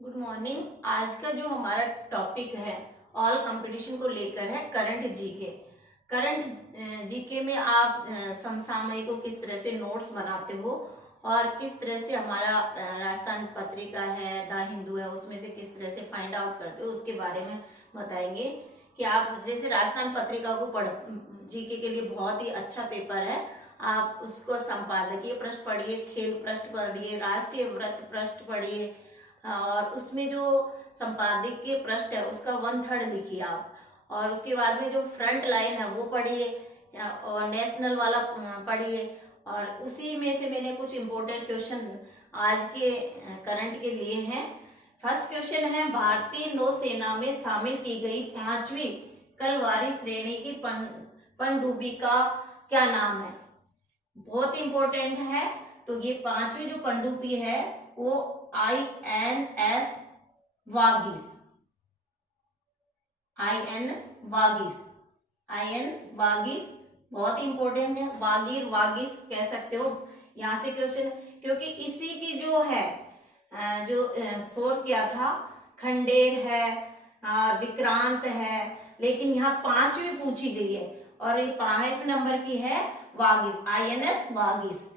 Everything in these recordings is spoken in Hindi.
Good morning. आज का जो हमारा टॉपिक है ऑल कंपटीशन को लेकर है करंट जीके। करंट जीके में आप समसामयिक को किस तरह से नोट्स बनाते हो और किस तरह से हमारा राजस्थान पत्रिका है, द हिंदू है, उसमें से किस तरह से फाइंड आउट करते हो उसके बारे में बताएंगे। कि आप जैसे राजस्थान पत्रिका को पढ़ जीके के लिए बहुत ही अच्छा पेपर है। आप उसको संपादकीय पृष्ठ पढ़िए, खेल पृष्ठ पढ़िए, राष्ट्रीय वृत्त पृष्ठ पढ़िए और उसमें जो संपादकीय पृष्ठ है उसका 1/3 लिखिए आप। और उसके बाद में जो फ्रंट लाइन है वो पढ़िए और नेशनल वाला पढ़िए। और उसी में से मैंने कुछ इंपॉर्टेंट क्वेश्चन आज के करंट के लिए हैं। फर्स्ट क्वेश्चन है, भारतीय नौसेना में शामिल की गई 5वीं कलवारी श्रेणी की पनडुब्बी का क्या नाम है? बहुत इंपॉर्टेंट है। तो ये 5वीं जो पनडुब्बी है वो INS वागीस, INS वागीस बहुत इंपॉर्टेंट है। वागीर वागीस कह सकते हो। यहाँ से क्वेश्चन, क्योंकि इसी की जो है जो सोर्स किया था खंडेर है, विक्रांत है, लेकिन यहाँ 5वीं पूछी गई है और ये 5 नंबर की है वागीस, INS वागीस।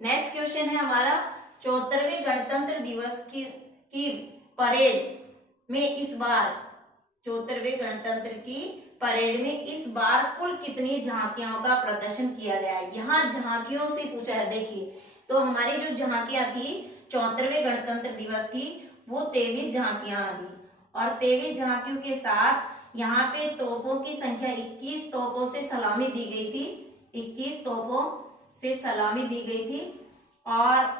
नेक्स्ट क्वेश्चन है हमारा, 74वें गणतंत्र दिवस की परेड में इस बार 74वें गणतंत्र की परेड में इस बार कुल कितनी झांकियों का प्रदर्शन किया गया है? यहाँ झांकियों से पूछा है। देखिए, तो हमारी जो झांकियां थी 74वें गणतंत्र दिवस की वो 23 झांकियां थी और 23 झांकियों के साथ यहाँ पे तोपों की संख्या 21 तोपों से सलामी दी गई थी। 21 तोपों से सलामी दी गई थी। और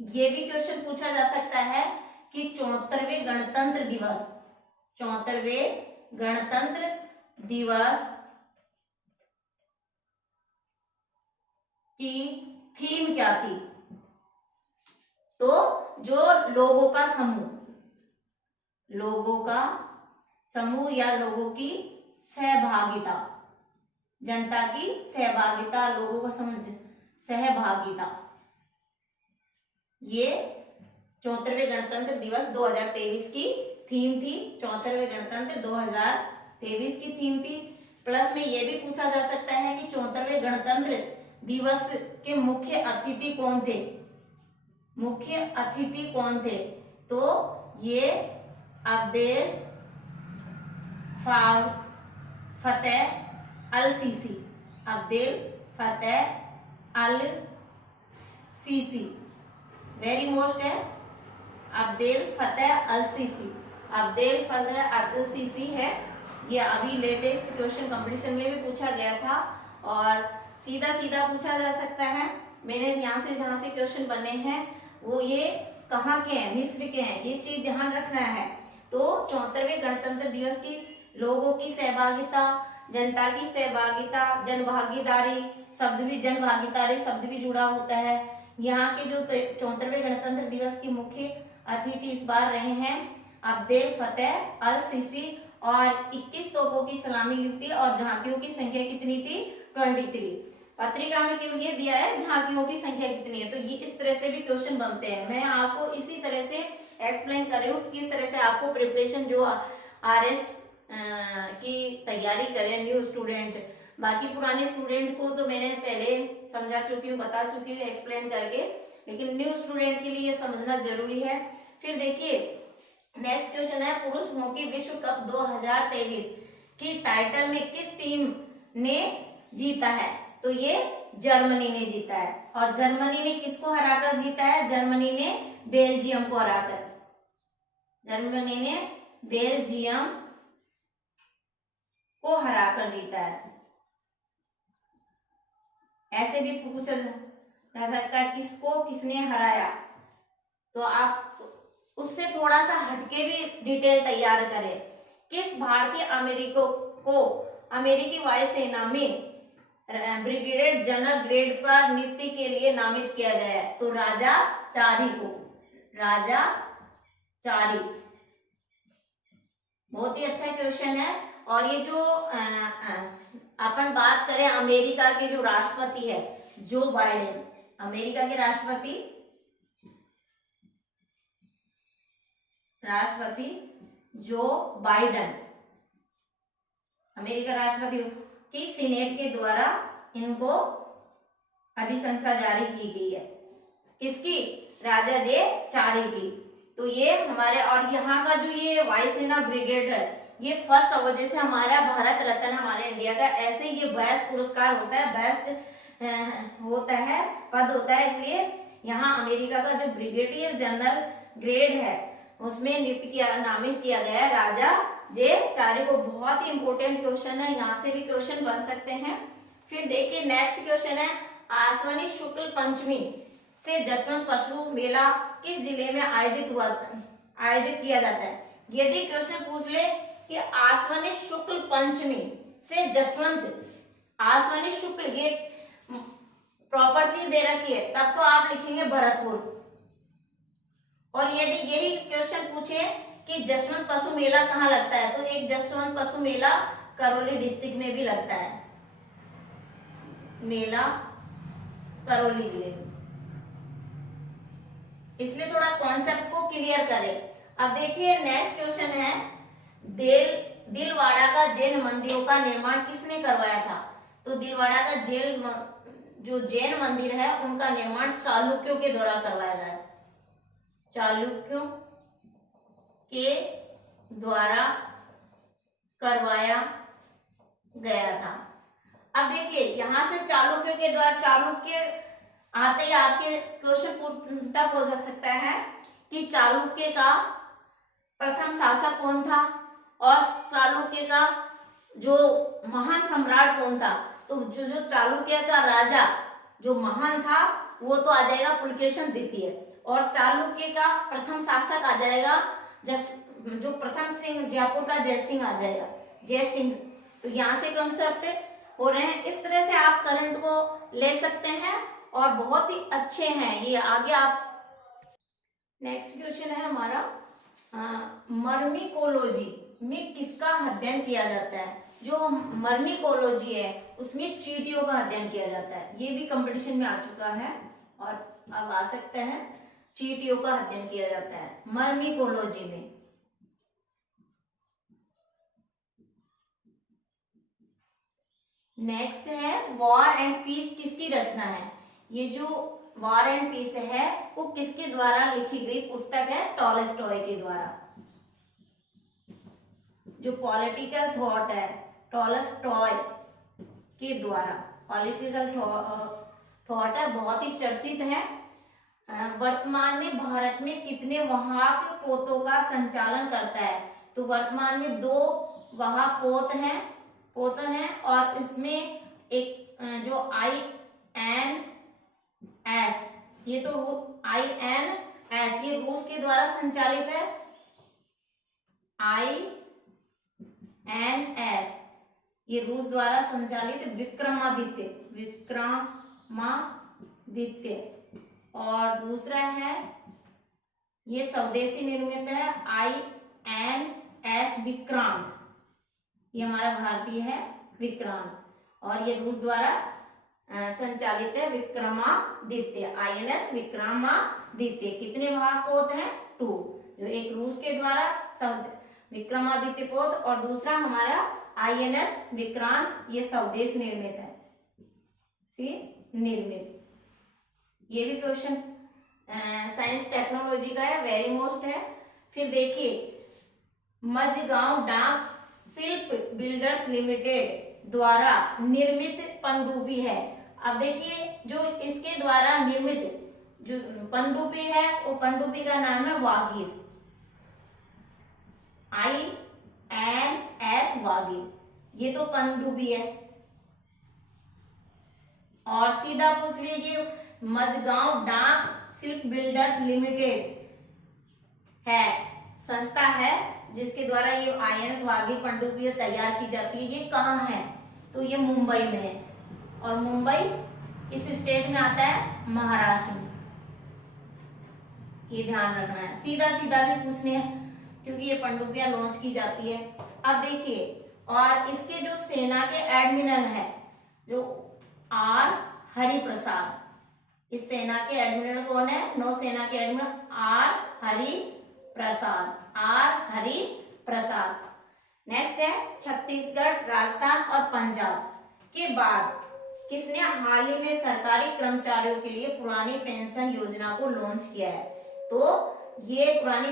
ये भी क्वेश्चन पूछा जा सकता है कि 74वें गणतंत्र दिवस, 74वें गणतंत्र दिवस की थीम क्या थी? तो जो लोगों का समूह या लोगों की सहभागिता, जनता की सहभागिता, लोगों का समूह सहभागिता, ये 74वें गणतंत्र दिवस 2023 की थीम थी। 74वें गणतंत्र 2023 की थीम थी। प्लस में ये भी पूछा जा सकता है कि 74वें गणतंत्र दिवस के मुख्य अतिथि कौन थे? मुख्य अतिथि कौन थे? तो ये अब्देल फतेह अल सीसी, अब्देल फतेह अल सीसी, वेरी मोस्ट है अब्देल फतेह अल सीसी। अब्देल फतेह अल सीसी है। ये अभी लेटेस्ट क्वेश्चन कंपटीशन में भी पूछा गया था और सीधा सीधा पूछा जा सकता है। मैंने यहाँ से जहाँ से क्वेश्चन बने हैं वो ये कहाँ के हैं? मिस्र के हैं। ये चीज ध्यान रखना है। तो 74वें गणतंत्र दिवस की लोगों की सहभागिता, जनता की सहभागिता, जन भागीदारी शब्द भी, जन भागीदारी शब्द भी जुड़ा होता है। यहाँ के जो 74वें गणतंत्र दिवस के मुख्य अतिथि इस बार रहे हैं अब्देल फतेह अल सीसी और 21 तोपों की सलामी दी थी और झांकियों की संख्या कितनी थी? 23। पत्रिका में केवल ये दिया है झांकियों की संख्या कितनी है। तो ये इस तरह से भी क्वेश्चन बनते हैं। मैं आपको इसी तरह से एक्सप्लेन कर रही हूँ कि किस तरह से आपको प्रिपरेशन जो RS की तैयारी करें न्यू स्टूडेंट। बाकी पुराने स्टूडेंट को तो मैंने पहले समझा चुकी हूँ, बता चुकी हूँ एक्सप्लेन करके, लेकिन न्यू स्टूडेंट के लिए समझना जरूरी है। फिर देखिए नेक्स्ट क्वेश्चन है, पुरुष हॉकी विश्व कप 2023 की टाइटल में किस टीम ने जीता है? तो ये जर्मनी ने जीता है। और जर्मनी ने किसको हराकर जीता है? जर्मनी ने बेल्जियम को हराकर, जर्मनी ने बेल्जियम को हराकर जीता है। ऐसे भी पूछा जा सकता है किसको किसने हराया। तो आप उससे थोड़ा सा हटके भी डिटेल तैयार करें। किस भारतीय अमेरिकी वायुसेना में ब्रिगेडियर जनरल ग्रेड पर नियुक्ति के लिए नामित किया गया है? तो राजा चारी को, राजा चारी। बहुत ही अच्छा क्वेश्चन है। और ये जो अपन बात करें अमेरिका के जो राष्ट्रपति है जो बाइडेन, अमेरिका के राष्ट्रपति राष्ट्रपति जो बाइडन, अमेरिका राष्ट्रपति की सीनेट के द्वारा इनको अभिशंसा जारी की गई है। किसकी? राजा जे 4 की। तो ये हमारे, और यहाँ का जो ये वायुसेना ब्रिगेड है, ये फर्स्ट अवार्ड, जैसे हमारा भारत रत्न हमारे इंडिया का, ऐसे ही ये बेस्ट पुरस्कार होता है, बेस्ट होता है, पद होता है। इसलिए यहाँ अमेरिका का जो ब्रिगेडियर जनरल ग्रेड है उसमें नामित किया गया है राजा जे 4 को। बहुत ही इंपॉर्टेंट क्वेश्चन है, यहाँ से भी क्वेश्चन बन सकते हैं। फिर देखिए नेक्स्ट क्वेश्चन है, आश्विनी शुक्ल पंचमी से जसवंत पशु मेला किस जिले में आयोजित किया जाता है। यदि क्वेश्चन पूछ ले कि आश्विनी शुक्ल पंचमी से जसवंत, आश्विनी शुक्ल ये प्रॉपर चीज दे रखी है, तब तो आप लिखेंगे भरतपुर। और यदि यही क्वेश्चन पूछे कि जसवंत पशु मेला कहाँ लगता है, तो एक जसवंत पशु मेला करौली डिस्ट्रिक्ट में भी लगता है, मेला करौली जिले में। इसलिए थोड़ा कॉन्सेप्ट को क्लियर करें। अब देखिए नेक्स्ट क्वेश्चन है, दिलवाड़ा का जैन मंदिरों का निर्माण किसने करवाया था। तो दिलवाड़ा का जो जैन मंदिर है उनका निर्माण चालुक्यों के द्वारा करवाया गया, चालुक्यों के द्वारा करवाया गया था। अब देखिए यहां से चालुक्यों के द्वारा, चालुक्य आते ही आपके क्वेश्चन तब हो सकता है कि चालुक्य का प्रथम शासक कौन था और चालुक्य का जो महान सम्राट कौन था। तो जो चालुक्य का राजा जो महान था वो तो आ जाएगा पुलकेशन द्वितीय, और चालुक्य का प्रथम शासक आ जाएगा जो प्रथम सिंह, जयपुर का जय सिंह आ जाएगा, जय सिंह। तो यहाँ से कॉन्सेप्ट हो रहे हैं। इस तरह से आप करंट को ले सकते हैं और बहुत ही अच्छे हैं ये। आगे आप नेक्स्ट क्वेश्चन है हमारा, मर्मिकोलॉजी में किसका अध्ययन किया जाता है। जो मर्मिकोलॉजी है उसमें चींटियों का अध्ययन किया जाता है। ये भी कंपटीशन में आ चुका है और अब आ सकता है। चींटियों का अध्ययन किया जाता है मर्मिकोलॉजी में। नेक्स्ट है वॉर एंड पीस किसकी रचना है। ये जो वॉर एंड पीस है वो किसके द्वारा लिखी गई पुस्तक है, टॉलस्टॉय के द्वारा। जो पॉलिटिकल थॉट है टॉलस्टॉय के द्वारा, पॉलिटिकल थॉट है, बहुत ही चर्चित है। वर्तमान में भारत में कितने वाहक पोतों का संचालन करता है। तो वर्तमान में 2 वाहक पोत हैं और इसमें एक जो INS, ये तो INS ये रूस के द्वारा संचालित है। INS ये रूस द्वारा संचालित विक्रमादित्य, और दूसरा है ये स्वदेशी निर्मित है INS विक्रांत, ये हमारा भारतीय है विक्रांत, और ये रूस द्वारा संचालित है विक्रमादित्य, INS विक्रमादित्य। कितने वाहक पोत हैं, 2। जो एक रूस के द्वारा विक्रमादित्य पोत और दूसरा हमारा INS विक्रांत, ये स्वदेश निर्मित है, निर्मित। ये भी क्वेश्चन साइंस टेक्नोलॉजी का है, वेरी मोस्ट है। फिर देखिए मझगांव डाक शिल्प बिल्डर्स लिमिटेड द्वारा निर्मित पनडुब्बी है। अब देखिए जो इसके द्वारा निर्मित जो पनडुब्बी है वो पनडुब्बी का नाम है वागीर, INS वागीर, ये तो पनडुब्बी है। और सीधा पूछ लीजिए मझगांव डाक शिल्प बिल्डर्स लिमिटेड है, संस्था है जिसके द्वारा ये INS वागीर पनडुब्बी तैयार की जाती है। ये कहाँ है, तो ये मुंबई में है, और मुंबई किस स्टेट में आता है, महाराष्ट्र में। ये ध्यान रखना है, सीधा सीधा भी पूछने हैं क्योंकि ये पनडुब्बियां लॉन्च की जाती है। अब देखिए, और इसके जो सेना के एडमिरल है जो R हरिप्रसाद, इस सेना के एडमिरल कौन है, नौसेना के admiral R Hariprasad. Prasad, R Hari Prasad. Next है छत्तीसगढ़, राजस्थान और पंजाब के बाद किसने हाल ही में सरकारी कर्मचारियों के लिए पुरानी पेंशन योजना को लॉन्च किया है? तो ये पुरानी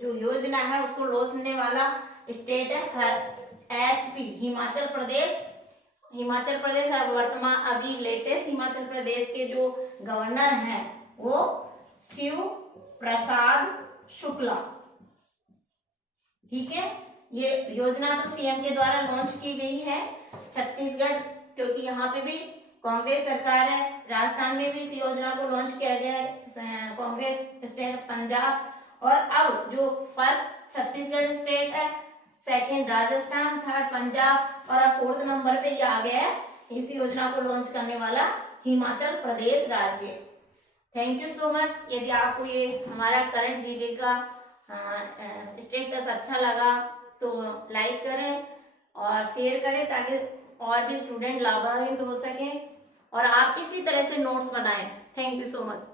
जो योजना है उसको लॉन्च करने वाला स्टेट है HP, हिमाचल प्रदेश। हिमाचल प्रदेश वर्तमान अभी लेटेस्ट हिमाचल प्रदेश के जो गवर्नर हैं वो शिव प्रसाद शुक्ला। ठीक है, ये योजना तो सीएम के द्वारा लॉन्च की गई है। छत्तीसगढ़ क्योंकि यहाँ पे भी कांग्रेस सरकार है, राजस्थान में भी इस योजना को लॉन्च किया गया है कांग्रेस स्टेट, पंजाब, और अब जो फर्स्ट छत्तीसगढ़ स्टेट है, सेकंड राजस्थान, थर्ड पंजाब और अब फोर्थ नंबर पे ये आ गया है इस योजना को लॉन्च करने वाला हिमाचल प्रदेश राज्य। Thank you so much. यदि आपको ये हमारा करंट जीके का स्टेटस अच्छा लगा तो लाइक करें और शेयर करें ताकि और भी स्टूडेंट लाभान्वित हो सकें और आप इसी तरह से नोट्स बनाएं। Thank you so much.